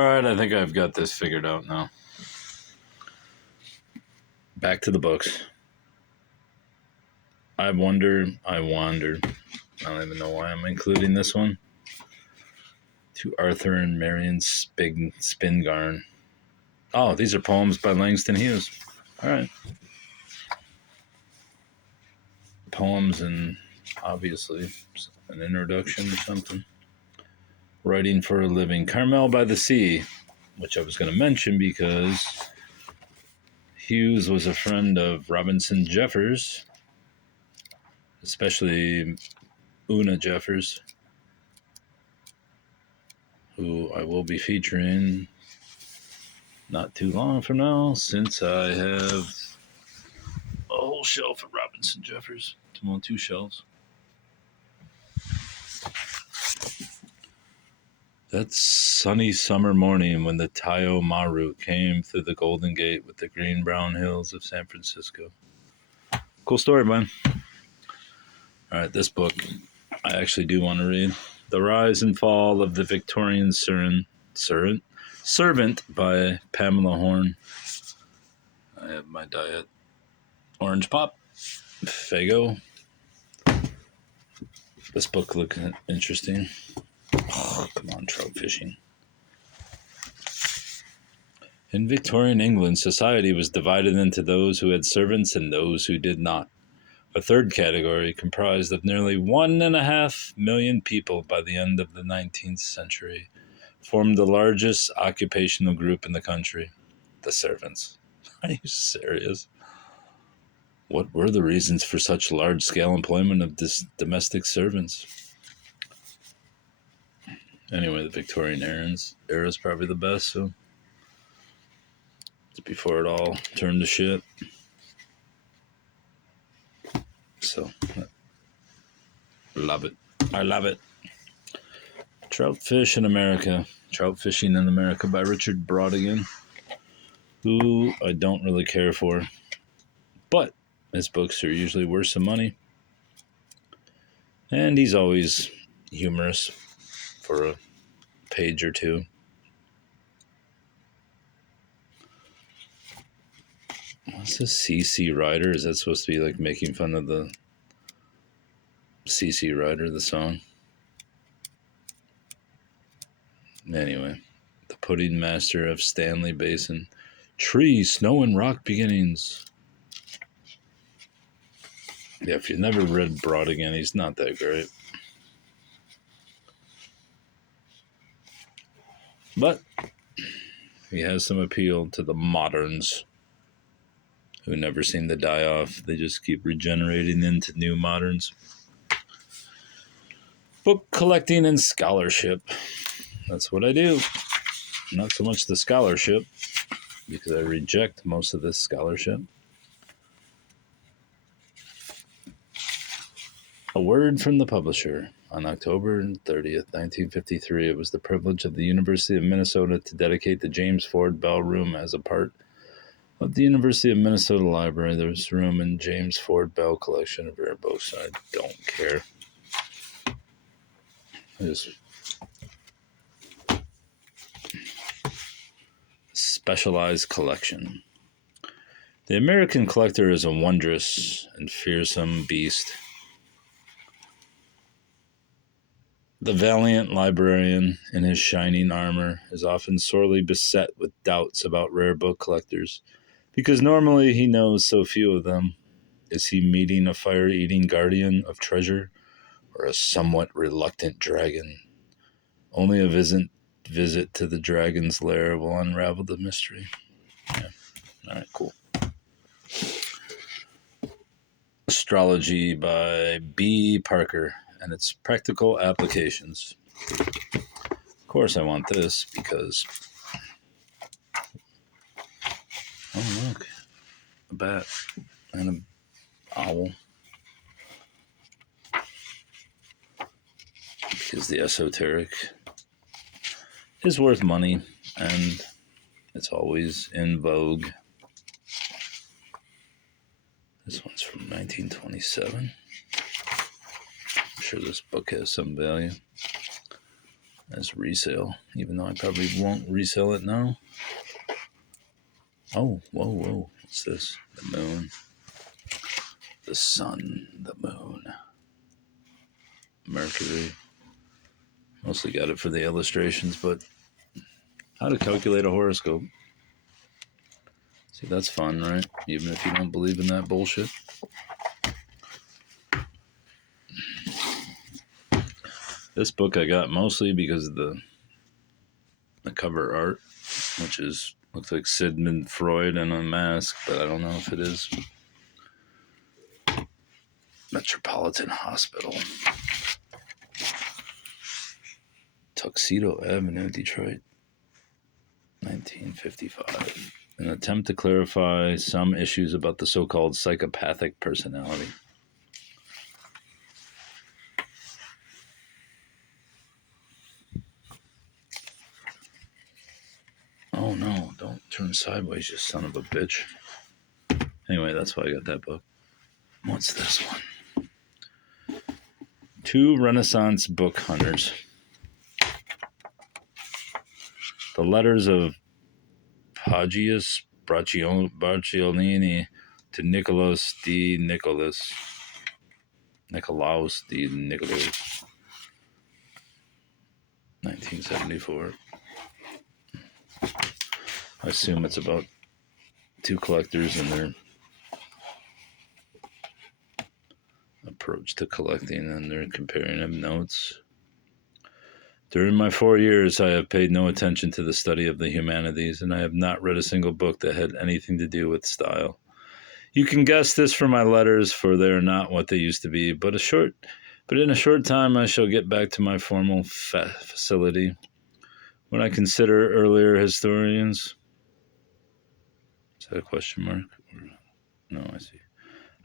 All right, I think I've got this figured out now. Back to the books. I wonder. I don't even know why I'm including this one. To Arthur and Marion Spingarn. Oh, these are poems by Langston Hughes. All right. Poems and obviously an introduction or something. Writing for a living. Carmel by the Sea, which I was going to mention because Hughes was a friend of Robinson Jeffers, especially Una Jeffers, who I will be featuring not too long from now, since I have a whole shelf of Robinson Jeffers. Well, 2 shelves. That sunny summer morning when the Tayo Maru came through the Golden Gate with the green-brown hills of San Francisco. Cool story, man. All right, this book I actually do want to read. The Rise and Fall of the Victorian Servant by Pamela Horn. I have my diet. Orange Pop. Fago. This book looks interesting. Oh, come on, trout fishing. In Victorian England, society was divided into those who had servants and those who did not. A third category, comprised of nearly 1.5 million people by the end of the 19th century, formed the largest occupational group in the country, the servants. Are you serious? What were the reasons for such large-scale employment of domestic servants? Anyway, the Victorian era is probably the best, so it's before it all turned to shit. So, love it. I love it. Trout Fishing in America by Richard Brautigan, who I don't really care for, but his books are usually worth some money. And he's always humorous for a page or two. What's this CC Rider? Is that supposed to be like making fun of the CC Rider, the song? Anyway, The Pudding Master of Stanley Basin. Tree, Snow, and Rock Beginnings. Yeah, if you've never read Brautigan, he's not that great. But he has some appeal to the moderns who never seem to die off. They just keep regenerating into new moderns. Book collecting and scholarship. That's what I do. Not so much the scholarship, because I reject most of this scholarship. A word from the publisher. On October 30th, 1953, it was the privilege of the University of Minnesota to dedicate the James Ford Bell Room as a part of the University of Minnesota Library. There's room in James Ford Bell collection of rare books. I don't care. Specialized collection. The American collector is a wondrous and fearsome beast. The valiant librarian, in his shining armor, is often sorely beset with doubts about rare book collectors, because normally he knows so few of them. Is he meeting a fire-eating guardian of treasure, or a somewhat reluctant dragon? Only a visit to the dragon's lair will unravel the mystery. Yeah. All right, cool. Astrology by B. Parker and its practical applications. Of course I want this because... Oh, look. A bat and an owl. Because the esoteric is worth money and it's always in vogue. This one's from 1927. I'm sure this book has some value. as resale, even though I probably won't resell it now. Oh, whoa. What's this? The moon. The sun. The moon. Mercury. Mostly got it for the illustrations, but how to calculate a horoscope. See, that's fun, right? Even if you don't believe in that bullshit. This book I got mostly because of the cover art, which looks like Sigmund Freud in a mask, but I don't know if it is. Metropolitan Hospital. Tuxedo Avenue, Detroit, 1955. An attempt to clarify some issues about the so-called psychopathic personality. Oh no, don't turn sideways, you son of a bitch. Anyway, that's why I got that book. What's this one? Two Renaissance book hunters. The letters of Paggius Bracciolini to Nicolaus di Nicolaus, 1974. I assume it's about two collectors and their approach to collecting, and they're comparing of notes. During my 4 years, I have paid no attention to the study of the humanities, and I have not read a single book that had anything to do with style. You can guess this from my letters, for they are not what they used to be, but in a short time I shall get back to my formal facility. When I consider earlier historians... Is that a question mark? No, I see.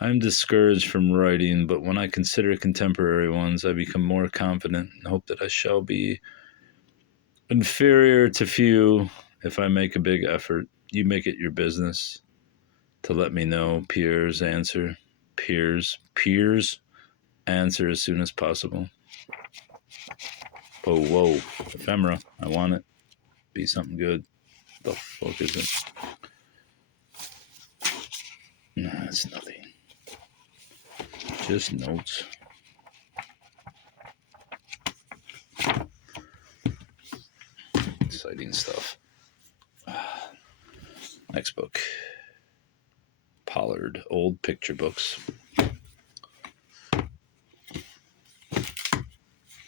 I am discouraged from writing, but when I consider contemporary ones, I become more confident and hope that I shall be inferior to few if I make a big effort. You make it your business to let me know. Pierre's answer as soon as possible. Oh, whoa. Ephemera. I want it. Be something good. The fuck is it? Nah, it's nothing. Just notes. Exciting stuff. Next book. Pollard, Old Picture Books.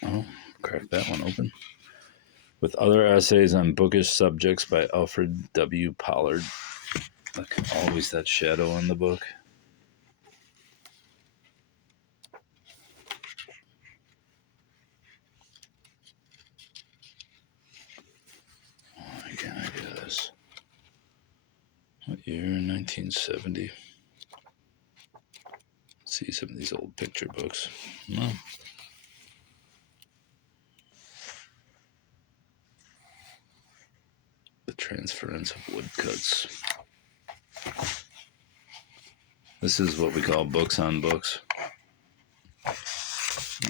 Oh, crack that one open. With other essays on bookish subjects by Alfred W. Pollard. Look, always that shadow on the book. Why can't I do this? What year? 1970. See some of these old picture books. No. The transference of woodcuts. This is what we call books on books.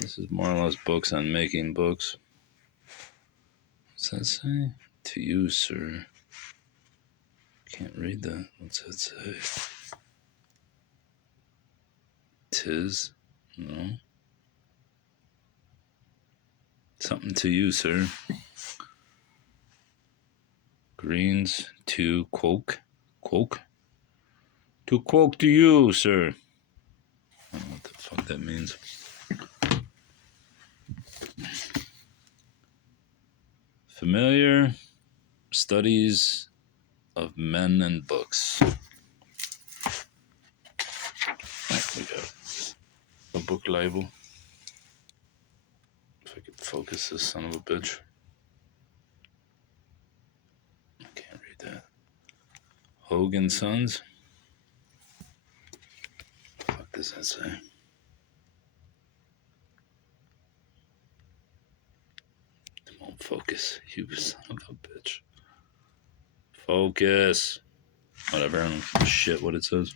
This is more or less books on making books. What's that say? To you, sir. Can't read that. What's that say? Tis? No. Something to you, sir. Greens to quoke. Quoke? To quoke to you, sir. I don't know what the fuck that means. Familiar Studies of Men and Books. We got a book label. If I could focus this son of a bitch. I can't read that. Hogan Sons. What the fuck does that say? It won't focus, you son of a bitch. Focus. Whatever, I don't give a shit what it says.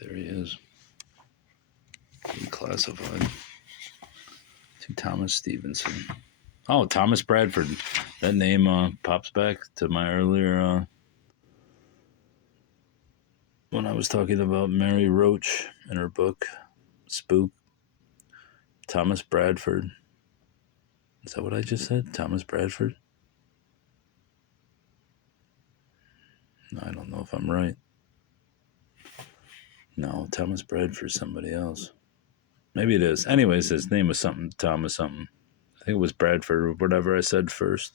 There he is. Declassified. To Thomas Stevenson. Oh, Thomas Bradford. That name pops back to my earlier when I was talking about Mary Roach in her book Spook. Thomas Bradford. Is that what I just said? Thomas Bradford? I don't know if I'm right. No, Thomas Bradford's somebody else. Maybe it is. Anyways, his name was something, Thomas something. I think it was Bradford or whatever I said first.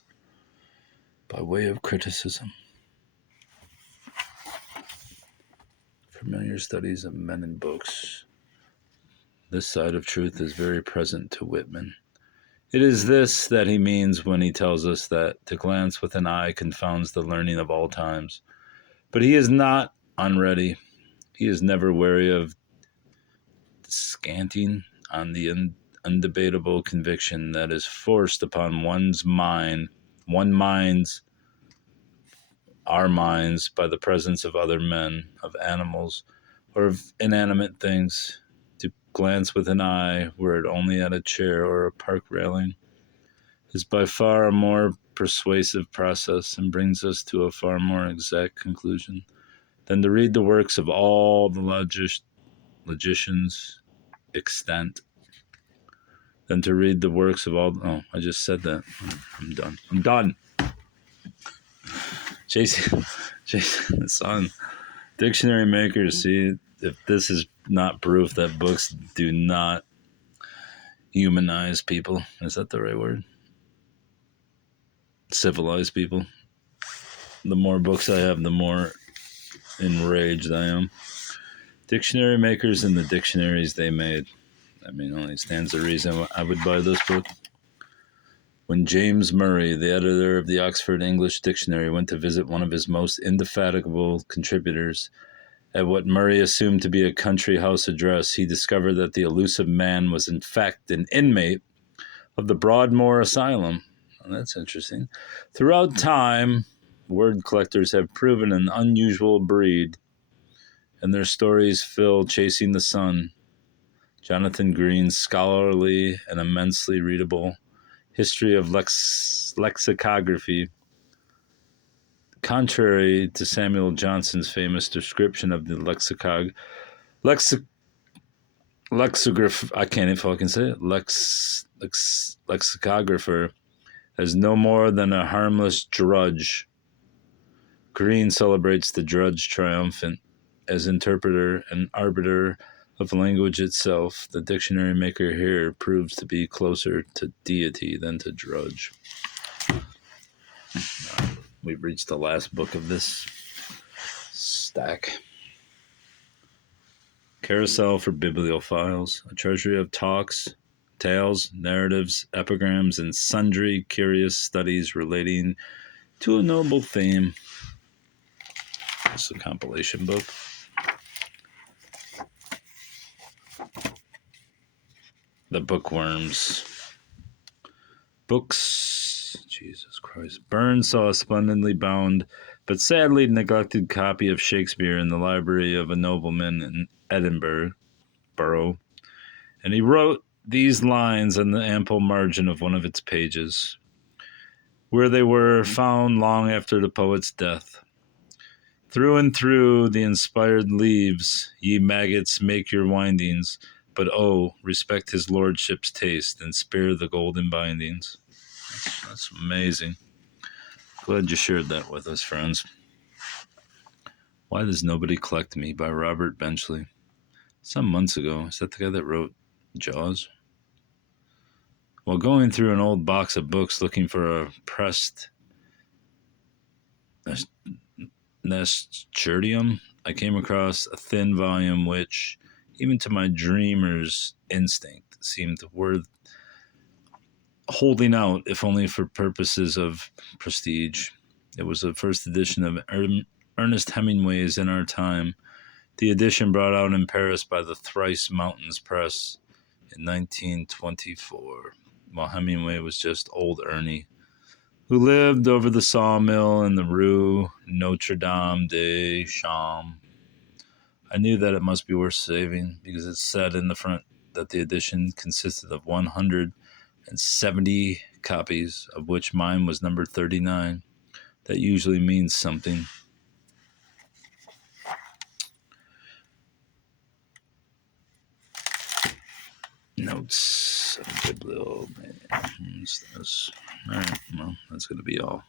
By way of criticism. Familiar studies of men and books. This side of truth is very present to Whitman. It is this that he means when he tells us that to glance with an eye confounds the learning of all times. But he is not unready. He is never wary of scanting on the undebatable conviction that is forced upon our minds, by the presence of other men, of animals, or of inanimate things. To glance with an eye, were it only at a chair or a park railing, is by far a more persuasive process and brings us to a far more exact conclusion than to read the works of all the logicians extant, than to read the works of all... Oh, I just said that. I'm done. Jason the Sun. Dictionary makers, see, if this is not proof that books do not humanize people. Is that the right word? Civilize people. The more books I have, the more enraged I am. Dictionary makers and the dictionaries they made. I mean, only stands to reason I would buy this book. When James Murray, the editor of the Oxford English Dictionary, went to visit one of his most indefatigable contributors at what Murray assumed to be a country house address, he discovered that the elusive man was in fact an inmate of the Broadmoor Asylum. Well, that's interesting. Throughout time, word collectors have proven an unusual breed, and their stories fill Chasing the Sun, Jonathan Green's scholarly and immensely readable history of lexicography. Contrary to Samuel Johnson's famous description of the lexicographer, I can't even fucking say it, lexicographer as no more than a harmless drudge, Green celebrates the drudge triumphant as interpreter and arbiter of language itself. The dictionary maker here proves to be closer to deity than to drudge. We've reached the last book of this stack. Carousel for Bibliophiles, a treasury of talks, tales, narratives, epigrams, and sundry curious studies relating to a noble theme. It's a compilation book. The Bookworms. Books. Jesus Christ. Burns saw a splendidly bound but sadly neglected copy of Shakespeare in the library of a nobleman in Edinburgh, and he wrote these lines on the ample margin of one of its pages, where they were found long after the poet's death. Through and through the inspired leaves, ye maggots, make your windings, but oh, respect his lordship's taste and spare the golden bindings. That's amazing. Glad you shared that with us, friends. Why Does Nobody Collect Me by Robert Benchley. Some months ago, is that the guy that wrote Jaws? While going through an old box of books looking for a pressed nasturtium, I came across a thin volume which, even to my dreamer's instinct, seemed worth holding out, if only for purposes of prestige. It was the first edition of Ernest Hemingway's In Our Time, the edition brought out in Paris by the Thrice Mountains Press in 1924, while Hemingway was just old Ernie, who lived over the sawmill in the Rue Notre Dame des Champs. I knew that it must be worth saving because it said in the front that the edition consisted of 170 copies, of which mine was number 39. That usually means something. Notes. Biblio. All right, well, that's going to be all.